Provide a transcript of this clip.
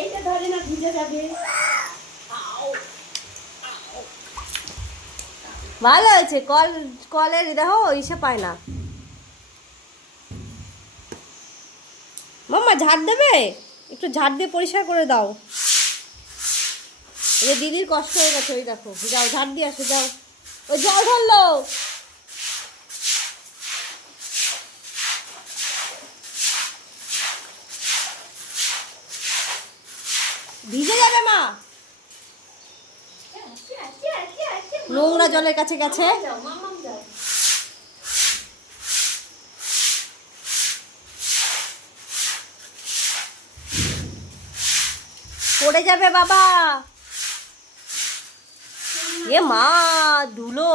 এইটা ধরে না, ভিজে যাবে। ভালো হয়েছে, কলের দেখো ইসে পায় না। মাম্মা ঝাড় দেবে, একটু ঝাড় দিয়ে পরিষ্কার করে দাও। এই যে দিদির কষ্ট হয়ে গেছে, ওই দেখো, যাও ঝাড় দিয়ে আসো, যাও। ওই জল ধরলো, ভিজে যাবে মা। নোংরা জলের কাছে গেছে। পড়ে যাবে বাবা। এ মা, ধুলো।